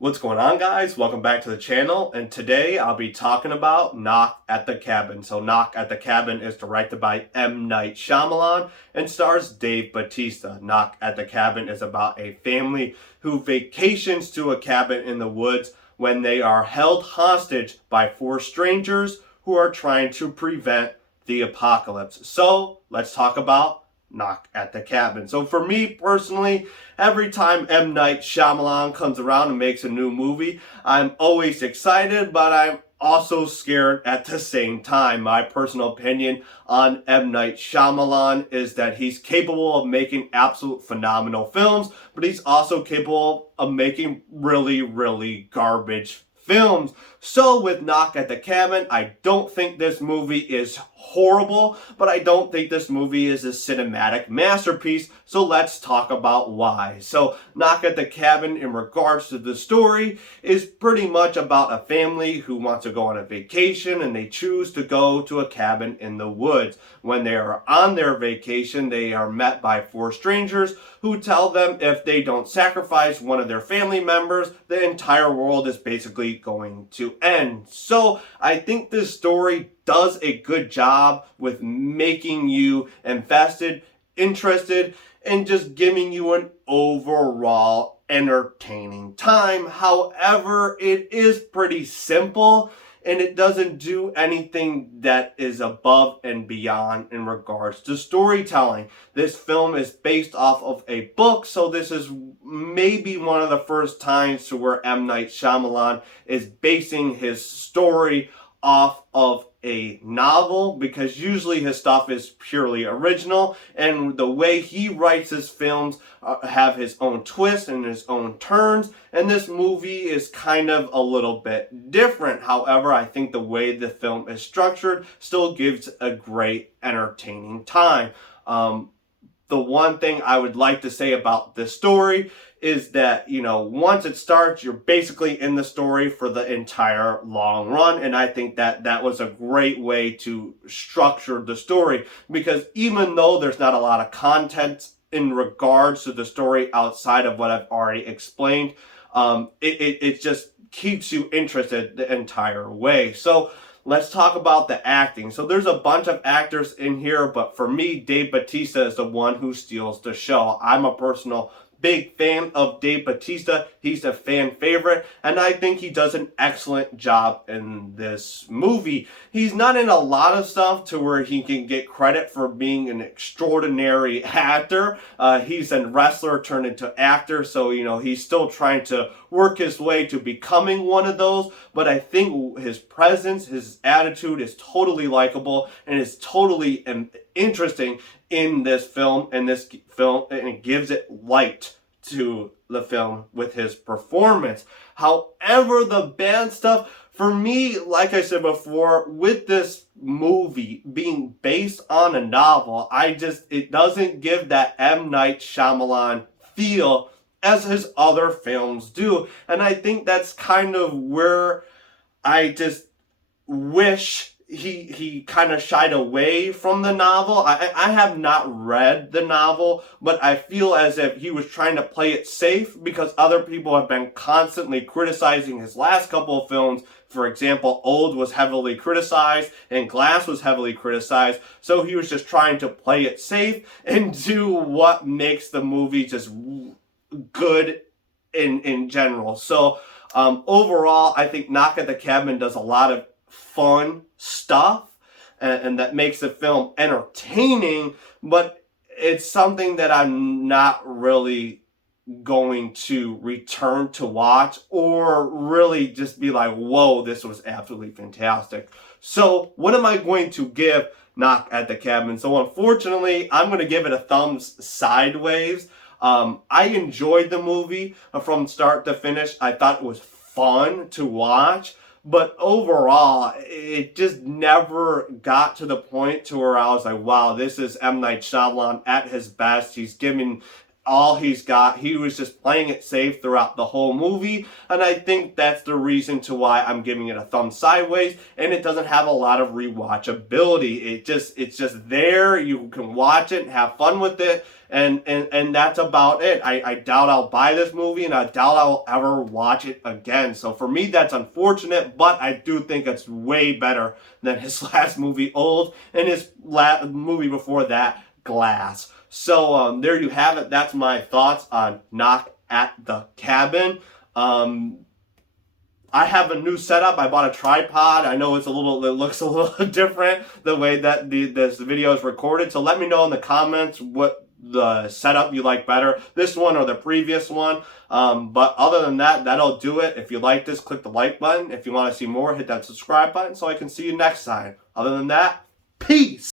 What's going on, guys? Welcome back to the channel, and today I'll be talking about Knock at the Cabin. So Knock at the Cabin is directed by M. Night Shyamalan and stars Dave Bautista. Knock at the Cabin is about a family who vacations to a cabin in the woods when they are held hostage by four strangers who are trying to prevent the apocalypse. So let's talk about Knock at the Cabin. So for me personally, every time M. Night Shyamalan comes around and makes a new movie, I'm always excited, but I'm also scared at the same time. My personal opinion on M. Night Shyamalan is that he's capable of making absolute phenomenal films, but he's also capable of making really garbage films. So with Knock at the Cabin, I don't think this movie is horrible, but I don't think this movie is a cinematic masterpiece. So let's talk about why. So Knock at the Cabin, in regards to the story, is pretty much about a family who wants to go on a vacation and they choose to go to a cabin in the woods. When they are on their vacation, they are met by four strangers who tell them if they don't sacrifice one of their family members, the entire world is basically going to end. So I think this story does a good job with making you invested, interested, and just giving you an overall entertaining time. However, it is pretty simple and it doesn't do anything that is above and beyond in regards to storytelling. This film is based off of a book, so this is maybe one of the first times to where M. Night Shyamalan is basing his story off of a novel, because usually his stuff is purely original, and the way he writes his films have his own twists and his own turns, and this movie is kind of a little bit different. However, I think the way the film is structured still gives a great entertaining time. The one thing I would like to say about this story is that, once it starts, you're basically in the story for the entire long run. And I think that that was a great way to structure the story, because even though there's not a lot of content in regards to the story outside of what I've already explained, it just keeps you interested the entire way. So let's talk about the acting. So there's a bunch of actors in here, but for me, Dave Bautista is the one who steals the show. I'm a personal big fan of Dave Bautista. He's a fan favorite, and I think he does an excellent job in this movie. He's not in a lot of stuff to where he can get credit for being an extraordinary actor. He's a wrestler turned into actor, so he's still trying to work his way to becoming one of those, but I think his presence, his attitude is totally likable and is totally interesting in this film, and it gives it light to the film with his performance. However, the bad stuff for me, like I said before, with this movie being based on a novel, it doesn't give that M. Night Shyamalan feel as his other films do. And I think that's kind of where I just wish he kind of shied away from the novel. I have not read the novel, but I feel as if he was trying to play it safe, because other people have been constantly criticizing his last couple of films. For example, Old was heavily criticized and Glass was heavily criticized. So he was just trying to play it safe and do what makes the movie just good in general. So overall, I think Knock at the Cabin does a lot of fun stuff, and that makes the film entertaining, but it's something that I'm not really going to return to watch or really just be like, whoa, this was absolutely fantastic. So what am I going to give Knock at the Cabin? So unfortunately, I'm going to give it a thumbs sideways. I enjoyed the movie from start to finish. I thought it was fun to watch, but overall, it just never got to the point to where I was like, wow, this is M. Night Shyamalan at his best. He's giving all he's got. He was just playing it safe throughout the whole movie, and I think that's the reason to why I'm giving it a thumb sideways, and it doesn't have a lot of rewatchability. It's just there. You can watch it and have fun with it, and that's about it. I doubt I'll buy this movie, and I doubt I'll ever watch it again. So for me, that's unfortunate, but I do think it's way better than his last movie, Old, and his movie before that, Glass. So there you have it. That's my thoughts on Knock at the Cabin. I have a new setup. I bought a tripod. I know it looks a little different the way that this video is recorded. So let me know in the comments what the setup you like better, this one or the previous one. But other than that, that'll do it. If you like this, click the like button. If you want to see more, hit that subscribe button so I can see you next time. Other than that, peace.